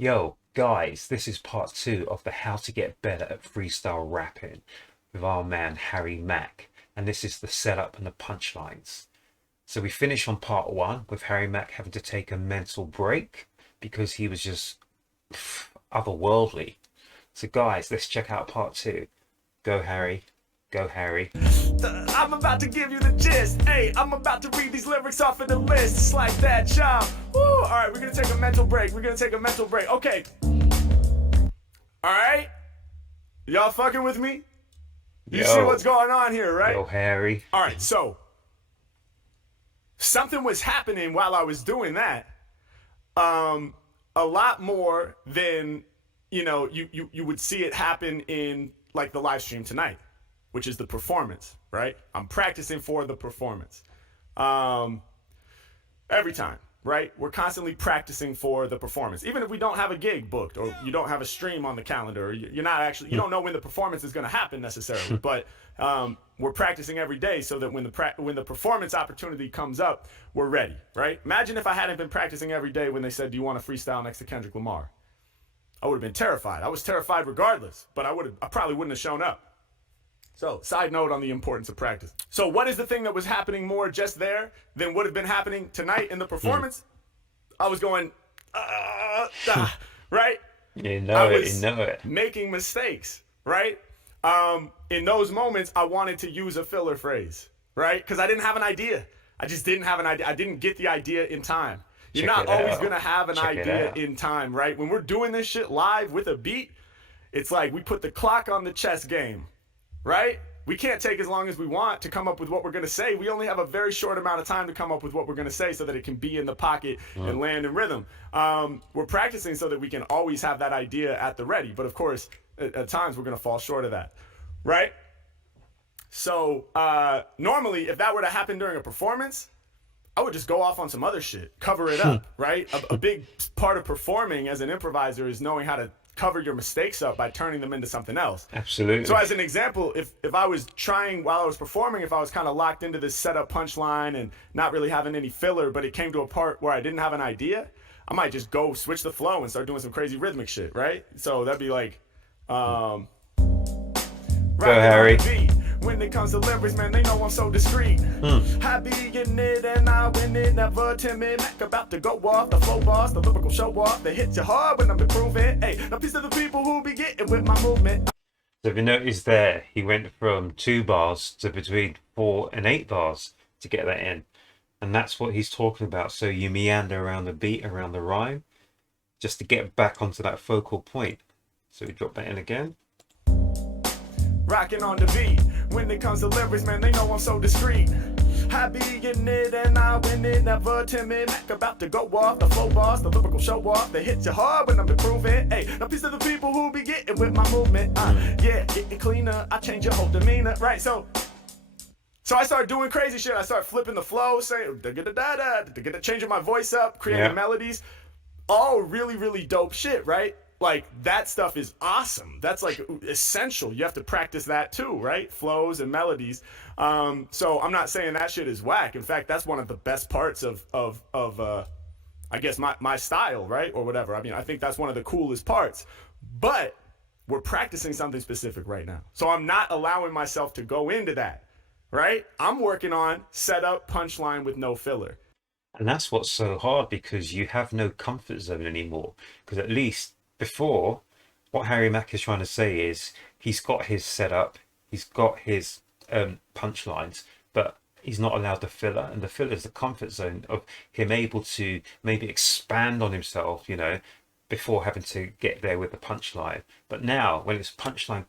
Yo, guys, this is part two of the How to Get Better at Freestyle Rapping with our man Harry Mack, and this is the setup and the punchlines. So we finish on part one with Harry Mack having to take a mental break because he was just otherworldly. So guys, let's check out part two. Go Harry, go Harry. I'm about to give you the gist. Hey, I'm about to read these lyrics off of the list. It's like that, y'all. Woo! All right, we're gonna take a mental break. Okay. All right. Y'all fucking with me? You see what's going on here, right? Yo Harry. All right, so something was happening while I was doing that. A lot more than you would see it happen in like the live stream tonight, which is the performance, right? I'm practicing for the performance. Every time, right? We're constantly practicing for the performance. Even if we don't have a gig booked or you don't have a stream on the calendar, or you don't know when the performance is going to happen necessarily, but we're practicing every day so that when the performance opportunity comes up, we're ready, right? Imagine if I hadn't been practicing every day when they said, "Do you want to freestyle next to Kendrick Lamar?" I would have been terrified. I was terrified regardless, but I probably wouldn't have shown up. So, side note on the importance of practice. So, what is the thing that was happening more just there than would have been happening tonight in the performance? I was going, right? You know it. Making mistakes, right? In those moments, I wanted to use a filler phrase, right? Because I didn't have an idea. I just didn't have an idea. I didn't get the idea in time. You're not always going to have an idea in time, right? When we're doing this shit live with a beat, it's like we put the clock on the chess game, right? We can't take as long as we want to come up with what we're going to say. We only have a very short amount of time to come up with what we're going to say so that it can be in the pocket and land in rhythm. We're practicing so that we can always have that idea at the ready. But of course, at times we're going to fall short of that, right? So normally, if that were to happen during a performance, I would just go off on some other shit, cover it up, right? A big part of performing as an improviser is knowing how to cover your mistakes up by turning them into something else. Absolutely. So as an example, if I was trying while I was performing, if I was kind of locked into this setup punchline and not really having any filler, but it came to a part where I didn't have an idea, I might just go switch the flow and start doing some crazy rhythmic shit, right? So that'd be like, go Harry. When it comes to lyrics, man, they know I'm so discreet. I be getting it and I win it, never timid. Mack about to go off, the flow boss, the lyrical show off. They hit you hard when I'm improving. Hey, a piece of the people who be getting with my movement. So if you notice there, he went from 2 bars to between 4 and 8 bars to get that in. And that's what he's talking about. So you meander around the beat, around the rhyme, just to get back onto that focal point. So we drop that in again. Rocking on the beat. When it comes to lyrics, man, they know I'm so discreet. I be getting it and I win it, never timid. Mack about to go off, the flow boss, the lyrical show off. They hit you hard when I'm improving. Hey, a piece of the people who be getting with my movement. Yeah, getting cleaner, I change your whole demeanor. Right, so I started doing crazy shit. I started flipping the flow, saying changing my voice up, creating melodies. All really, really dope shit, right? Like, that stuff is awesome. That's like essential. You have to practice that too, right? Flows and melodies. So I'm not saying that shit is whack. In fact, that's one of the best parts of I guess my style, right? Or whatever. I mean, I think that's one of the coolest parts. But we're practicing something specific right now. So I'm not allowing myself to go into that, right? I'm working on setup, punchline with no filler. And that's what's so hard because you have no comfort zone anymore. Because at least before, what Harry Mack is trying to say is he's got his setup, he's got his punchlines, but he's not allowed the filler. And the filler is the comfort zone of him able to maybe expand on himself, before having to get there with the punchline. But now, when it's punchline,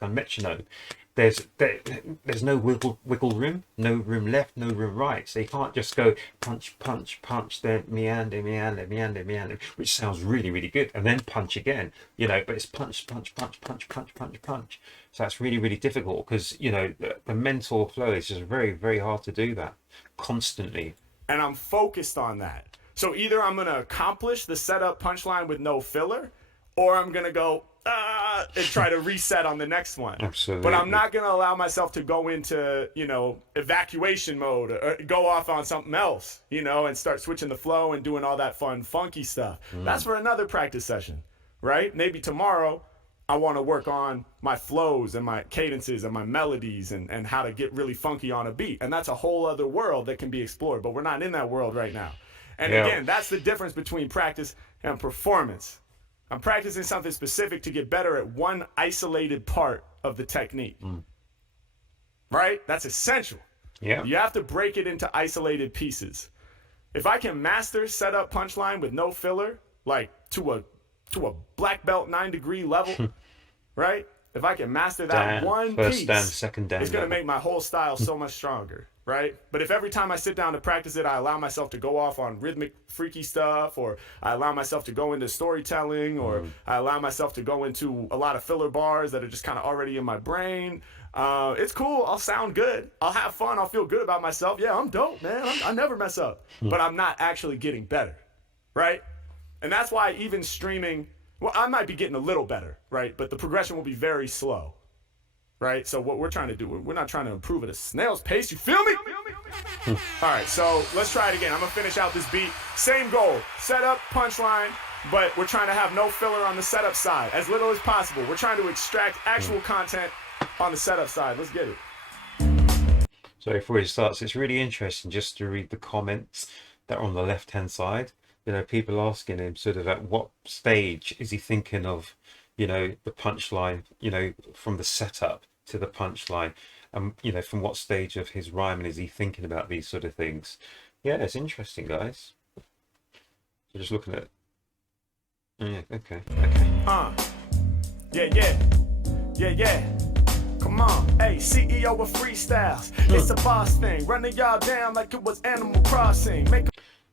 metronome, there's no wiggle room, no room left, no room right. So you can't just go punch, then meander, which sounds really, really good, and then punch again, but it's punch. So that's really, really difficult because, the mental flow is just very, very hard to do that constantly. And I'm focused on that. So either I'm going to accomplish the setup punchline with no filler, or I'm going to go, and try to reset on the next one. Absolutely. But I'm not gonna allow myself to go into, you know, evacuation mode or go off on something else, you know, and start switching the flow and doing all that fun, funky stuff. That's for another practice session, right? Maybe tomorrow I want to work on my flows and my cadences and my melodies and how to get really funky on a beat. And that's a whole other world that can be explored, but we're not in that world right now. And again, that's the difference between practice and performance. I'm practicing something specific to get better at one isolated part of the technique. Right? That's essential. Yeah. You have to break it into isolated pieces. If I can master setup punchline with no filler, like to a black belt 9-degree level, right? If I can master that one first piece, dan, second dan it's going to level. make my whole style so much stronger, right? But if every time I sit down to practice it, I allow myself to go off on rhythmic, freaky stuff, or I allow myself to go into storytelling, or I allow myself to go into a lot of filler bars that are just kind of already in my brain, it's cool. I'll sound good. I'll have fun. I'll feel good about myself. Yeah, I'm dope, man. I never mess up. But I'm not actually getting better, right? And that's why even streaming, well, I might be getting a little better, right? But the progression will be very slow, right? So what we're trying to do, we're not trying to improve at a snail's pace. You feel me? All right, so let's try it again. I'm going to finish out this beat. Same goal, setup, punchline, but we're trying to have no filler on the setup side, as little as possible. We're trying to extract actual content on the setup side. Let's get it. So before he starts, it's really interesting just to read the comments that are on the left-hand side. You know, people asking him sort of at what stage is he thinking of, you know, the punchline, you know, from the setup to the punchline, and you know, from what stage of his rhyming is he thinking about these sort of things. Yeah, it's interesting, guys. So just looking at, yeah, okay. Yeah. Come on, hey, CEO of Freestyles. It's a boss thing, running y'all down like it was Animal Crossing. Make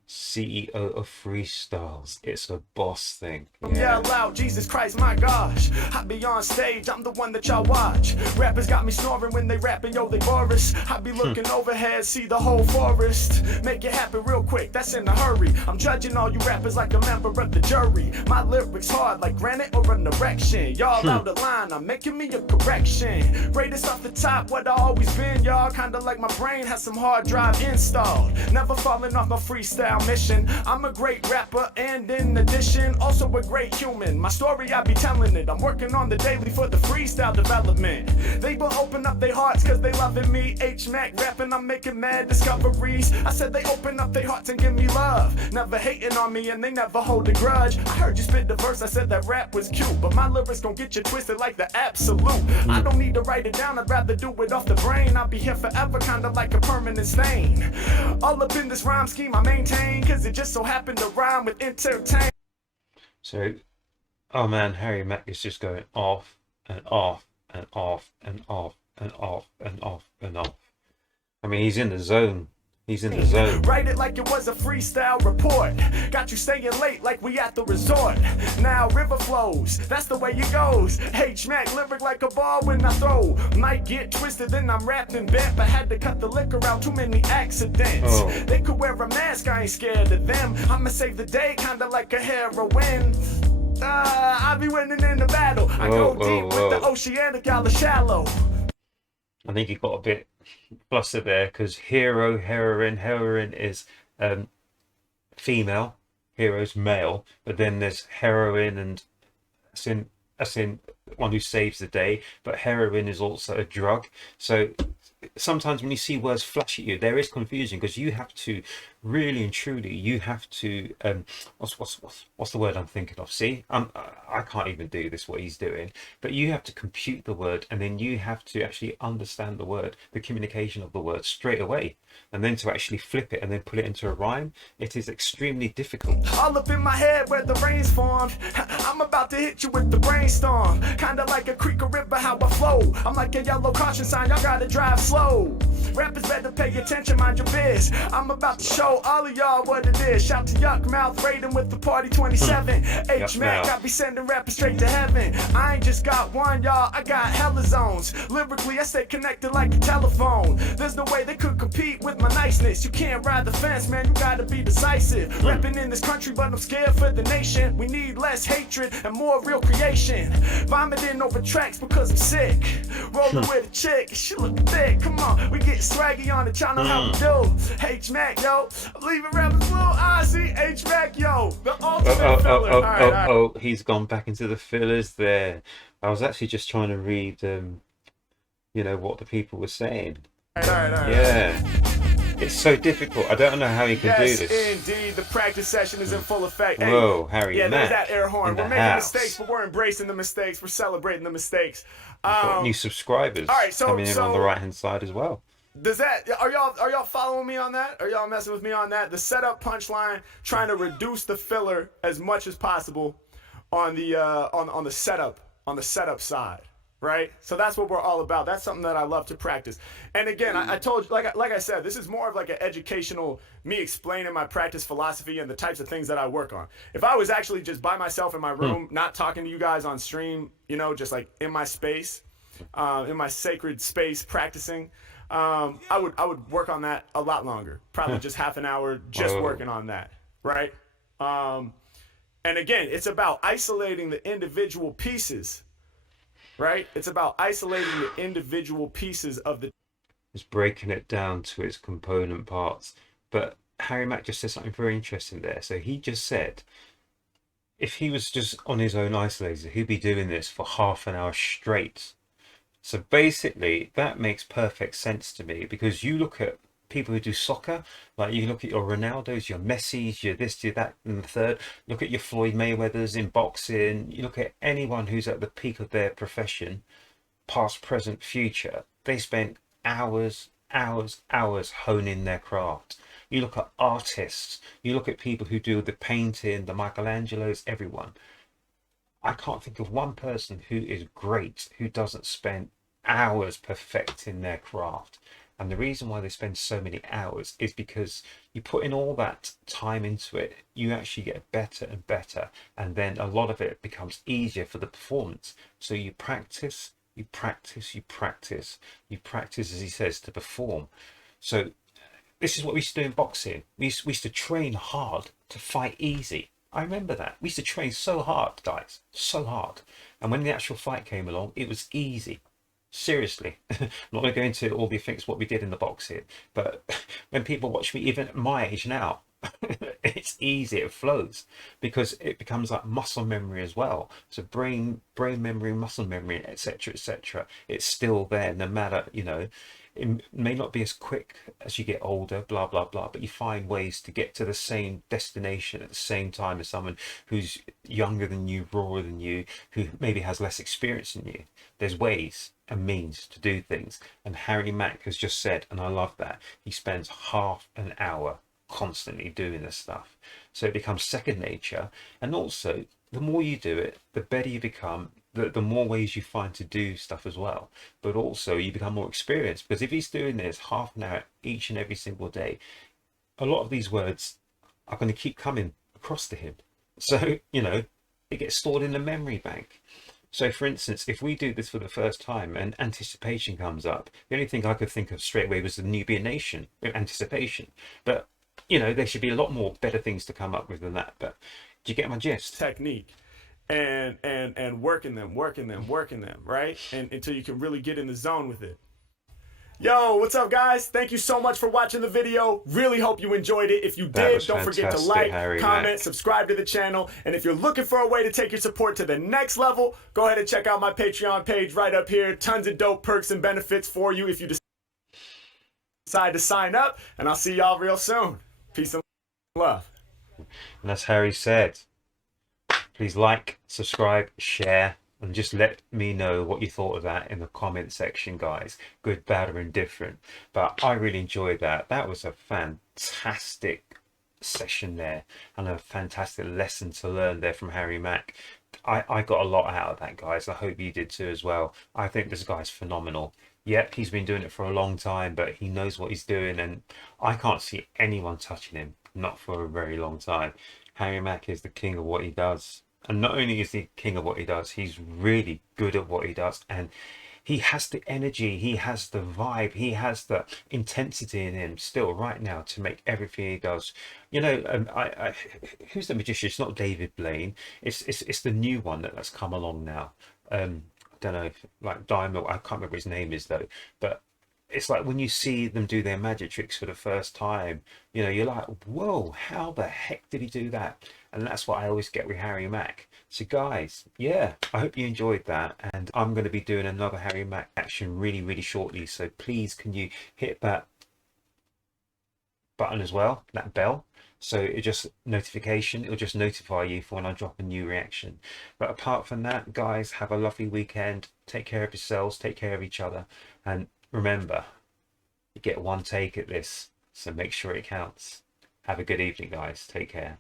CEO of Freestyles. It's a boss thing. yeah, loud, Jesus Christ, my gosh. I be on stage, I'm the one that y'all watch. Rappers got me snoring when they rapping, yo, they chorus. I be looking overhead, see the whole forest. Make it happen real quick, that's in a hurry. I'm judging all you rappers like a member of the jury. My lyrics hard like granite or an erection. Y'all out of line, I'm making me a correction. Greatest off the top, what I always been, y'all. Kinda like my brain has some hard drive installed. Never falling off my freestyle mission. I'm a great rapper and in addition, also a great human. My story, I be telling it. I'm working on the daily for the freestyle development. They will open up their hearts cause they loving me. Mack rapping, I'm making mad discoveries. I said they open up their hearts and give me love. Never hating on me and they never hold a grudge. I heard you spit the verse, I said that rap was cute, but my lyrics gon' get you twisted like the absolute. I don't need to write it down, I'd rather do it off the brain. I'll be here forever, kinda like a permanent stain. All up in this rhyme scheme I maintain, cause it just so happened to rhyme with entertain. So, oh man, Harry Mack is just going off and off and off and off and off and off and off. I mean, he's in the zone. He's in the zone. Write it like it was a freestyle report. Got you staying late like we at the resort. Now river flows, that's the way it goes. Mack lyric like a ball when I throw. Might get twisted, then I'm rapping bent, but had to cut the liquor out, too many accidents. They could wear a mask, I ain't scared of them. I'ma save the day, kinda like a heroine. I be winning in the battle. I go deep with the oceanic, y'all are shallow. I think he got a bit flustered there because heroine is female, hero's male, but then there's heroine and as in one who saves the day, but heroin is also a drug. So sometimes when you see words flash at you, there is confusion because you have to really and truly, you have to what's the word I'm thinking of? See, I can't even do this what he's doing, but you have to compute the word and then you have to actually understand the word, the communication of the word straight away, and then to actually flip it and then put it into a rhyme. It is extremely difficult. All up in my head where the rain's formed. I'm about to hit you with the brainstorm. Kinda like a creek or river, how I flow. I'm like a yellow caution sign, y'all gotta drive slow. Rappers better pay attention, mind your biz. I'm about to show show all of y'all what it is. Shout to Yuck Mouth, raid him with the party 27. H Mack, I be sending rappers straight to heaven. I ain't just got one, y'all, I got hella zones. Lyrically, I stay connected like a telephone. There's no way they could compete with my niceness. You can't ride the fence, man, you gotta be decisive. Reppin' in this country, but I'm scared for the nation. We need less hatred and more real creation. Vomiting over tracks because I'm sick. Rolling with a chick, she look thick. Come on, we get swaggy on it, y'all know how we do. H Mack, yo, I'm leaving rappers blue. I see H Mack, yo, the ultimate filler. Oh, he's gone back into the fillers there. I was actually just trying to read, you know, what the people were saying. Yeah. It's so difficult. I don't know how you can do this. Yes, indeed. The practice session is in full effect. Whoa, Harry Yeah, Mack. there's that air horn. We're making mistakes, but we're embracing the mistakes. We're celebrating the mistakes. Got new subscribers coming in on the right-hand side as well. Does that are y'all following me on that? Are y'all messing with me on that? The setup punchline, trying to reduce the filler as much as possible on the setup side. Right, so that's what we're all about. That's something that I love to practice. And again, I told you, like I said, this is more of like an educational, me explaining my practice philosophy and the types of things that I work on. If I was actually just by myself in my room, not talking to you guys on stream, you know, just like in my space, in my sacred space, practicing, I would work on that a lot longer. Probably just half an hour, just working on that. Right. And again, it's about isolating the individual pieces. Right? It's about isolating the individual pieces of the... It's breaking it down to its component parts. But Harry Mack just said something very interesting there. So he just said, if he was just on his own isolated, he'd be doing this for half an hour straight. So basically, that makes perfect sense to me, because you look at people who do soccer, like you look at your Ronaldos, your Messis, your this, your that, and the third. Look at your Floyd Mayweathers in boxing. You look at anyone who's at the peak of their profession, past, present, future. They spend hours honing their craft. You look at artists. You look at people who do the painting, the Michelangelos, everyone. I can't think of one person who is great who doesn't spend hours perfecting their craft. And the reason why they spend so many hours is because you put in all that time into it, you actually get better and better. And then a lot of it becomes easier for the performance. So you practice, you practice, you practice, you practice, as he says, to perform. So this is what we used to do in boxing. We used to train hard to fight easy. I remember that. We used to train so hard, guys, so hard. And when the actual fight came along, it was easy. Seriously, I'm not going to go into all the effects what we did in the box here, but when people watch me, even at my age now, it's easy, it flows, because it becomes like muscle memory as well. So brain memory, muscle memory, etc., etc. It's still there, no matter, you know, it may not be as quick as you get older, blah blah blah, but you find ways to get to the same destination at the same time as someone who's younger than you, rawer than you, who maybe has less experience than you. There's ways and means to do things, and Harry Mack has just said, and I love that, he spends half an hour constantly doing this stuff, so it becomes second nature. And also, the more you do it, the better you become, the more ways you find to do stuff as well. But also you become more experienced, because if he's doing this half an hour each and every single day, a lot of these words are going to keep coming across to him. So, you know, it gets stored in the memory bank. So for instance, if we do this for the first time and anticipation comes up, the only thing I could think of straight away was the Nubian nation, anticipation. But, you know, there should be a lot more better things to come up with than that. But do you get my gist? Technique. And working them, right? And until you can really get in the zone with it. Yo, what's up, guys? Thank you so much for watching the video. Really hope you enjoyed it. If you did, don't forget to like, comment, subscribe to the channel. And if you're looking for a way to take your support to the next level, go ahead and check out my Patreon page right up here. Tons of dope perks and benefits for you if you decide to sign up. And I'll see y'all real soon. Peace and love. And as Harry said, please like, subscribe, share, and just let me know what you thought of that in the comment section, guys. Good, bad, or indifferent. But I really enjoyed that. That was a fantastic session there, and a fantastic lesson to learn there from Harry Mack. I got a lot out of that, guys. I hope you did too as well. I think this guy's phenomenal. Yep, he's been doing it for a long time, but he knows what he's doing, and I can't see anyone touching him, not for a very long time. Harry Mack is the king of what he does. And not only is he king of what he does, he's really good at what he does. And he has the energy, he has the vibe, he has the intensity in him still right now to make everything he does. You know, who's the magician? It's not David Blaine. It's the new one that's come along now. I don't know if like Diamond. I can't remember his name is though. But it's like when you see them do their magic tricks for the first time, you know, you're like, whoa, how the heck did he do that? And that's what I always get with Harry Mack. So guys, yeah, I hope you enjoyed that. And I'm going to be doing another Harry Mack action really, really shortly. So please, can you hit that button as well, that bell? So it just it'll just notify you for when I drop a new reaction. But apart from that, guys, have a lovely weekend. Take care of yourselves, take care of each other. And remember, you get one take at this, so make sure it counts. Have a good evening, guys. Take care.